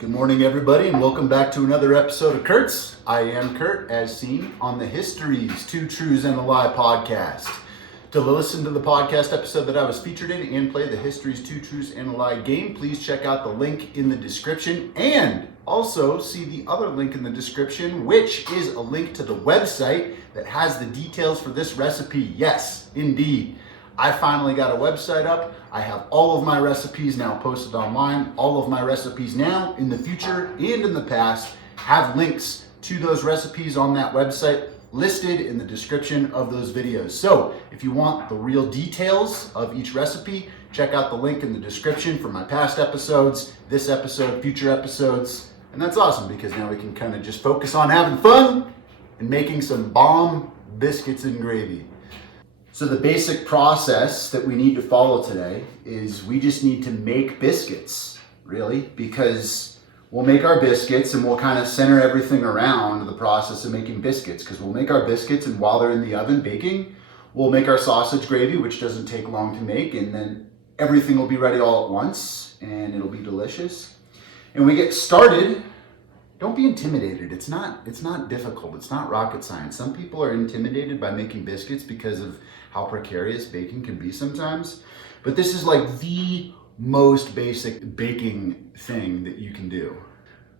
Good morning, everybody, and welcome back to another episode of Kurt's. I am Kurt, as seen on the Histories, Two Truths and a Lie podcast. To listen to the podcast episode that I was featured in and play the Histories, Two Truths and a Lie game, please check out the link in the description and also see the other link in the description, which is a link to the website that has the details for this recipe. Yes, indeed. I finally got a website up. I have all of my recipes now posted online. All of my recipes now, in the future, and in the past, have links to those recipes on that website listed in the description of those videos. So if you want the real details of each recipe, check out the link in the description for my past episodes, this episode, future episodes. And that's awesome because now we can kind of just focus on having fun and making some bomb biscuits and gravy. So the basic process that we need to follow today is we just need to make biscuits, really, because we'll make our biscuits and we'll kind of center everything around the process of making biscuits, because we'll make our biscuits and while they're in the oven baking, we'll make our sausage gravy, which doesn't take long to make, and then everything will be ready all at once and it'll be delicious. And we get started. Don't be intimidated. It's not difficult. It's not rocket science. Some people are intimidated by making biscuits because of how precarious baking can be sometimes. But this is like the most basic baking thing that you can do.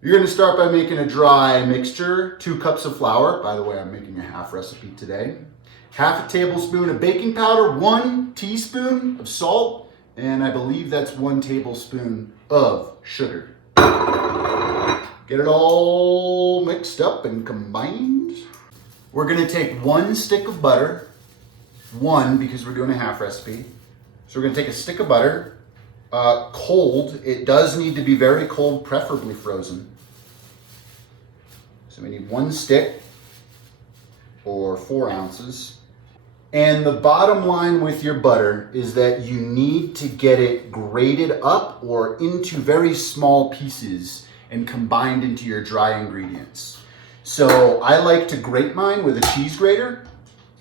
You're gonna start by making a dry mixture, 2 cups of flour. By the way, I'm making a half recipe today. Half a tablespoon of baking powder, 1 teaspoon of salt, and I believe that's 1 tablespoon of sugar. Get it all mixed up and combined. We're gonna take 1 stick of butter, 1 because we're doing a half recipe. So we're gonna take a stick of butter, cold. It does need to be very cold, preferably frozen. So we need 1 stick or 4 ounces. And the bottom line with your butter is that you need to get it grated up or into very small pieces and combined into your dry ingredients. So I like to grate mine with a cheese grater.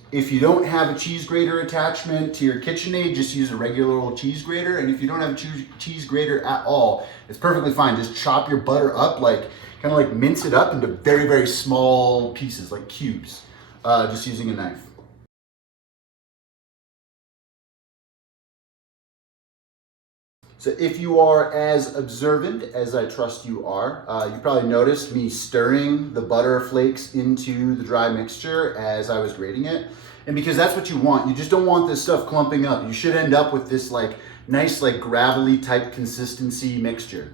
If you don't have a cheese grater attachment to your KitchenAid, just use a regular old cheese grater. And if you don't have a cheese grater at all, it's perfectly fine. Just chop your butter up, kind of like mince it up into very, very small pieces, like cubes, just using a knife. So if you are as observant as I trust you are, you probably noticed me stirring the butter flakes into the dry mixture as I was grating it. And because that's what you want. You just don't want this stuff clumping up. You should end up with this nice gravelly type consistency mixture.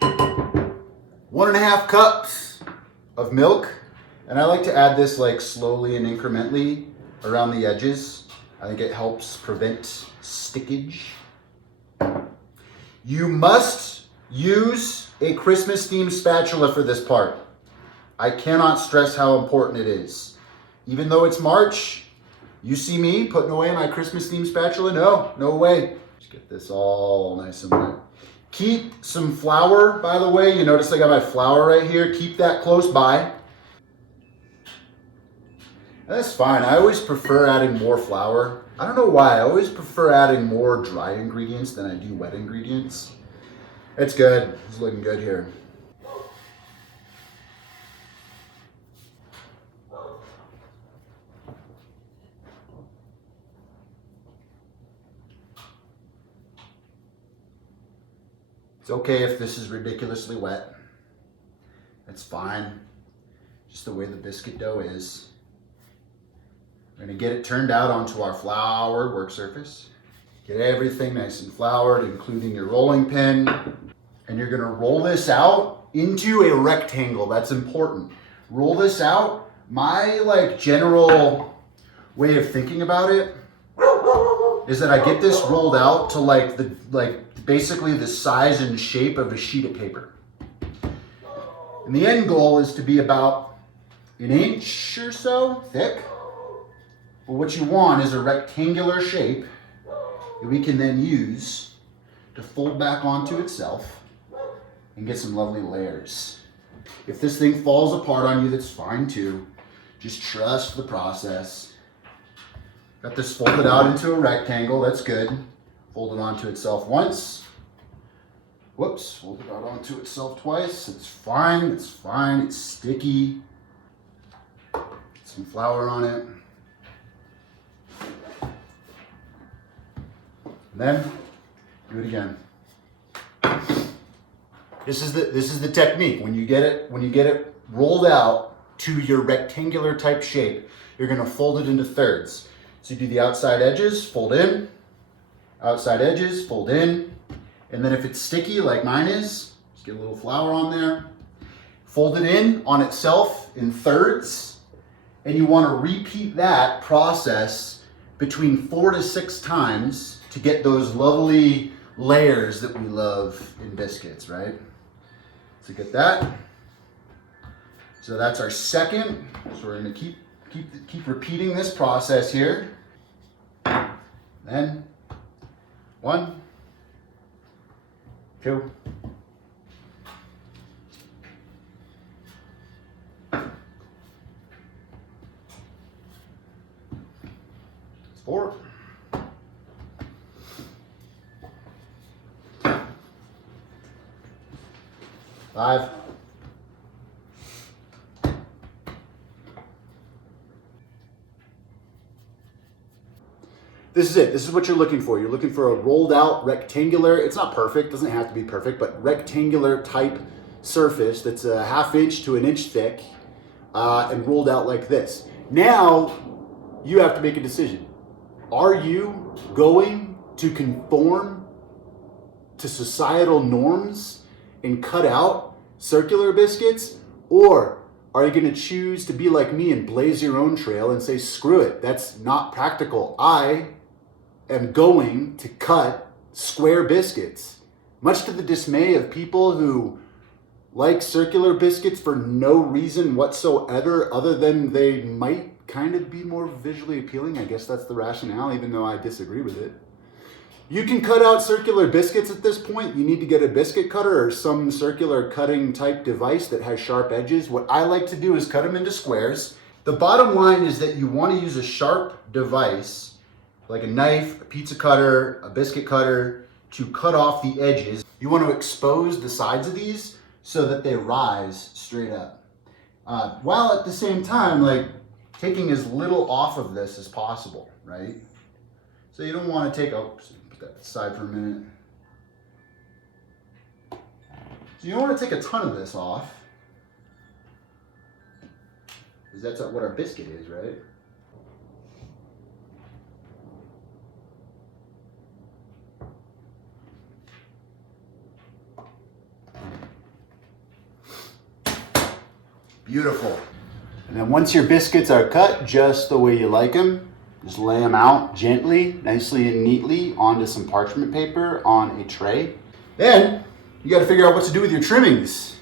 1.5 cups of milk. And I like to add this slowly and incrementally around the edges. I think it helps prevent stickage. You must use a Christmas themed spatula for this part. I cannot stress how important it is. Even though it's March, you see me putting away my Christmas themed spatula? No way. Just get this all nice and wet. Keep some flour, by the way. You notice I got my flour right here. Keep that close by. That's fine. I always prefer adding more flour. I don't know why. I always prefer adding more dry ingredients than I do wet ingredients. It's good. It's looking good here. It's okay if this is ridiculously wet. It's fine. Just the way the biscuit dough is. We're gonna get it turned out onto our floured work surface. Get everything nice and floured, including your rolling pin. And you're gonna roll this out into a rectangle. That's important. Roll this out. My general way of thinking about it is that I get this rolled out to basically the size and shape of a sheet of paper. And the end goal is to be about 1 inch or so thick. But what you want is a rectangular shape that we can then use to fold back onto itself and get some lovely layers. If this thing falls apart on you, that's fine too. Just trust the process. Got this folded out into a rectangle, that's good. Fold it onto itself once. Whoops, hold it out onto itself twice. It's fine, it's fine, it's sticky. Some flour on it. And then do it again. This is the technique. When you get it rolled out to your rectangular type shape, you're gonna fold it into thirds. So you do the outside edges, fold in, outside edges, fold in, and then if it's sticky like mine is, just get a little flour on there, fold it in on itself in thirds, and you wanna repeat that process between 4 to 6 times to get those lovely layers that we love in biscuits, right? So get that. So that's our second. So we're gonna keep repeating this process here. Then 1, 2, 4, 5, 'This is it. This is what you're looking for. You're looking for a rolled out rectangular, it's not perfect, doesn't have to be perfect, but rectangular type surface that's a 1/2 inch to 1 inch thick and rolled out like this. Now you have to make a decision. Are you going to conform to societal norms and cut out circular biscuits? Or are you going to choose to be like me and blaze your own trail and say, screw it, that's not practical. I am going to cut square biscuits, much to the dismay of people who like circular biscuits for no reason whatsoever other than they might kind of be more visually appealing. I guess that's the rationale, even though I disagree with it. You can cut out circular biscuits at this point. You need to get a biscuit cutter or some circular cutting type device that has sharp edges. What I like to do is cut them into squares. The bottom line is that you want to use a sharp device, like a knife, a pizza cutter, a biscuit cutter, to cut off the edges. You want to expose the sides of these so that they rise straight up. While at the same time, like, taking as little off of this as possible, right? So you don't want to take, put that aside for a minute. So you don't want to take a ton of this off, because that's what our biscuit is, right? Beautiful. And then once your biscuits are cut just the way you like them, just lay them out gently, nicely and neatly onto some parchment paper on a tray. Then you got to figure out what to do with your trimmings.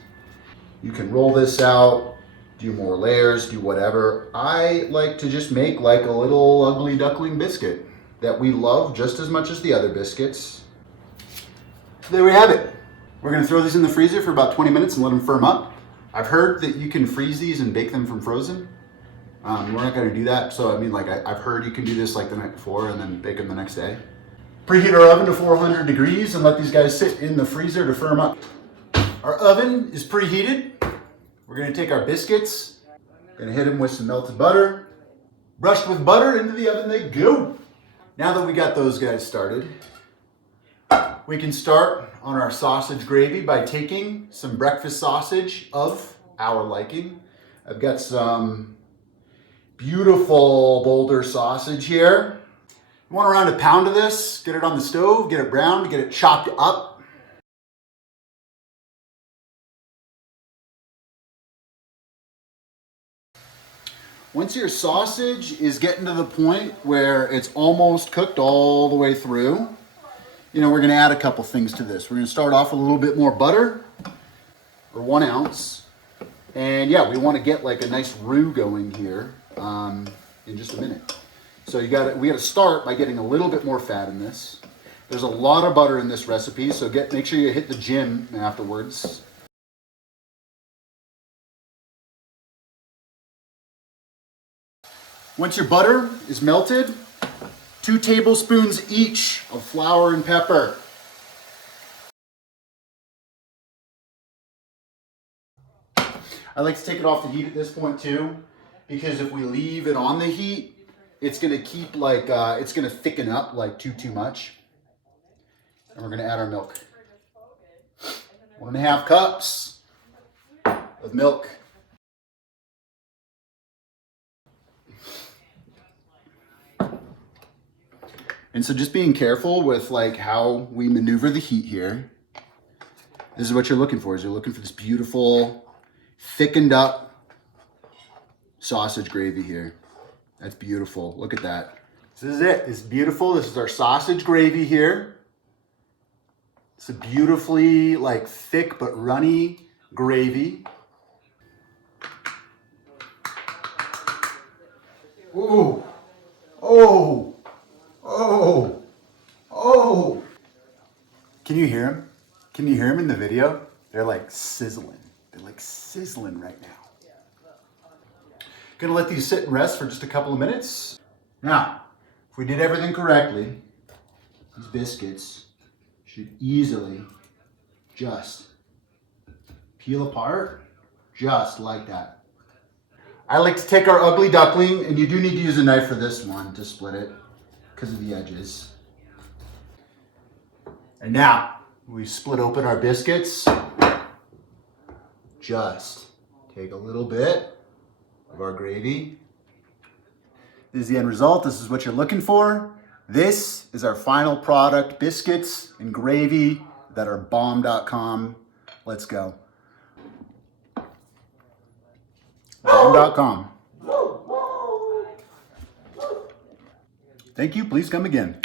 You can roll this out, do more layers, do whatever. I like to just make like a little ugly duckling biscuit that we love just as much as the other biscuits. There we have it. We're going to throw these in the freezer for about 20 minutes and let them firm up. I've heard that you can freeze these and bake them from frozen. We're not going to do that. So, I mean, like I've heard you can do this like the night before and then bake them the next day. Preheat our oven to 400 degrees and let these guys sit in the freezer to firm up. Our oven is preheated. We're going to take our biscuits, going to hit them with some melted butter. Brushed with butter, into the oven they go. Now that we got those guys started, we can start on our sausage gravy by taking some breakfast sausage of our liking. I've got some beautiful Boulder sausage here. You want around a pound of this, get it on the stove, get it browned, get it chopped up. Once your sausage is getting to the point where it's almost cooked all the way through, you know, we're going to add a couple things to this. We're going to start off with a little bit more butter, or 1 ounce. And yeah, we want to get like a nice roux going here in just a minute. So we got to start by getting a little bit more fat in this. There's a lot of butter in this recipe, so make sure you hit the gym afterwards. Once your butter is melted, 2 tablespoons each of flour and pepper. I like to take it off the heat at this point too, because if we leave it on the heat, it's gonna keep like, it's gonna thicken up like too much. And we're gonna add our milk. 1.5 cups of milk. And so just being careful with like how we maneuver the heat here. This is what you're looking for, is you're looking for this beautiful, thickened up sausage gravy here. That's beautiful. Look at that. This is it. It's beautiful. This is our sausage gravy here. It's a beautifully like thick but runny gravy. Ooh. Oh. Oh. Oh. Can you hear them? Can you hear them in the video? They're like sizzling. They're like sizzling right now. Gonna let these sit and rest for just a couple of minutes. Now, if we did everything correctly, these biscuits should easily just peel apart just like that. I like to take our ugly duckling, and you do need to use a knife for this one to split it because of the edges. And now, we split open our biscuits. Just take a little bit of our gravy. This is the end result. This is what you're looking for. This is our final product, biscuits and gravy that are bomb.com. Let's go. Bomb.com. Thank you. Please come again.